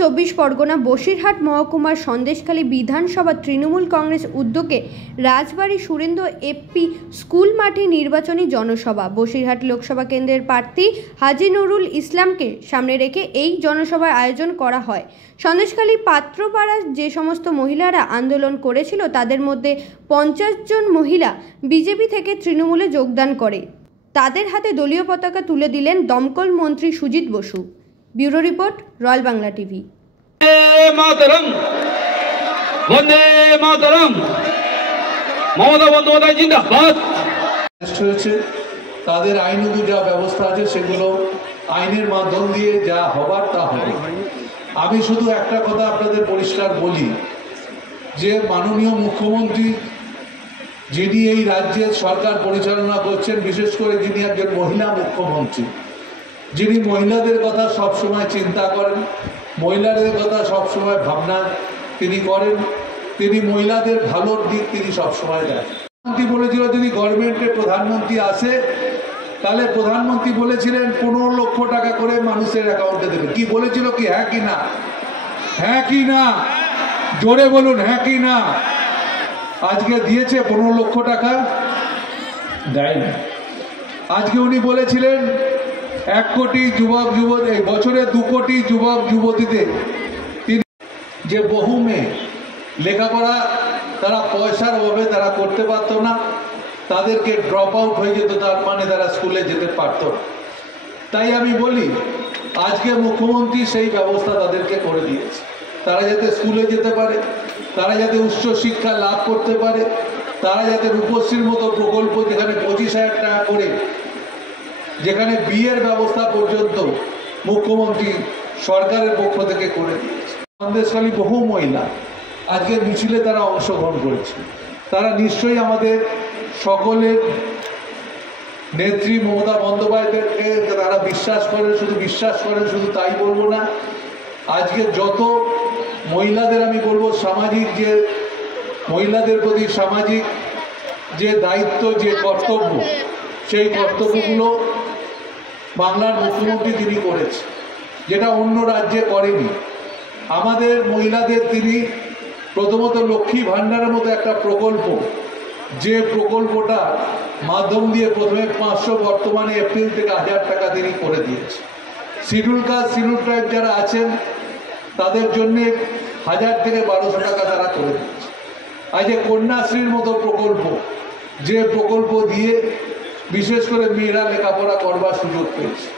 চব্বিশ পরগনা বসিরহাট মহকুমার সন্দেশখালী বিধানসভা তৃণমূল কংগ্রেস উদ্যোগে রাজবাড়ী সুরেন্দ্র এপি স্কুল মাঠে নির্বাচনী জনসভা। বসিরহাট লোকসভা কেন্দ্রের প্রার্থী হাজী নুরুল ইসলামকে সামনে রেখে এই জনসভার আয়োজন করা হয়। সন্দেশখালী পাত্রপাড়ার যে সমস্ত মহিলারা আন্দোলন করেছিল তাদের মধ্যে 50 জন মহিলা বিজেপি থেকে তৃণমূলে যোগদান করে। তাদের হাতে দলীয় পতাকা তুলে দিলেন দমকল মন্ত্রী Sujit Basu. Bureau report, royal Bangla TV. Mamata Bandyopadhyay জিন্দাবাদ। তাদের আইনগত যা ব্যবস্থা আছে সেগুলো আইনের মাধ্যম দিয়ে যা হবার তা হবে। আমি শুধু একটা কথা আপনাদের পরিষ্কার বলি যে মাননীয় মুখ্যমন্ত্রী যিনি এই রাজ্যের সরকার পরিচালনা করছেন, বিশেষ করে যিনি একজন মহিলা মুখ্যমন্ত্রী, যিনি মহিলাদের কথা সবসময় চিন্তা করেন, মহিলাদের কথা সবসময় ভাবনা তিনি করেন, তিনি মহিলাদের ভালোর দিক তিনি সবসময় দেন। প্রধানমন্ত্রী বলেছিল যদি গভর্নমেন্টের প্রধানমন্ত্রী আসে তাহলে প্রধানমন্ত্রী বলেছিলেন 15 লক্ষ টাকা করে মানুষের অ্যাকাউন্টে দেবে। কি বলেছিল? কি হ্যাঁ কি না? হ্যাঁ কি না? জোরে বলুন হ্যাঁ কি না। আজকে দিয়েছে 15 লক্ষ টাকা? দেয়নি। আজকে উনি বলেছিলেন 1 কোটি যুবক যুবতী, বছরে 2 কোটি যুবক যুবতীদের তিনি যে বহু মেয়ে লেখাপড়া তারা পয়সার অভাবে তারা করতে পারত না, তাদেরকে ড্রপ আউট হয়ে যেত, তার মানে তারা স্কুলে যেতে পারত। তাই আমি বলি আজকে মুখ্যমন্ত্রী সেই ব্যবস্থা তাদেরকে করে দিয়েছে, তারা যাতে স্কুলে যেতে পারে, তারা যাতে উচ্চ শিক্ষা লাভ করতে পারে, তারা যাতে রূপশ্রীর মতো প্রকল্প যেখানে 25,000 টাকা করে, যেখানে বিয়ের ব্যবস্থা পর্যন্ত মুখ্যমন্ত্রী সরকারের পক্ষ থেকে করে দিয়েছে। সন্দেশখালী বহু মহিলা আজকের মিছিলে তারা অংশগ্রহণ করেছে। তারা নিশ্চয়ই আমাদের সকলের নেত্রী মমতা বন্দ্যোপাধ্যায়কে তারা বিশ্বাস করেন, শুধু বিশ্বাস করেন শুধু তাই বলবো না, আজকে যত মহিলাদের আমি বলবো সামাজিক যে মহিলাদের প্রতি সামাজিক যে দায়িত্ব, যে কর্তব্য, সেই কর্তব্যগুলো বাংলার মুখ্যমন্ত্রী তিনি করেছে, যেটা অন্য রাজ্যে করেনি। আমাদের মহিলাদের তিনি প্রথমত লক্ষ্মী ভাণ্ডারের মতো একটা প্রকল্প, যে প্রকল্পটা মাধ্যম দিয়ে প্রথমে 500, বর্তমানে এপ্রিল থেকে 1000 টাকা তিনি করে দিয়েছে। শিডিউল কাস্ট শিডিউল ট্রাইব যারা আছেন তাদের জন্য 1000 থেকে 1200 টাকা তারা করে দিয়েছে। আজ কন্যাশ্রীর মতো প্রকল্প, যে প্রকল্প দিয়ে বিশেষ করে মেয়েরা লেখাপড়া করবার সুযোগ পেয়েছে।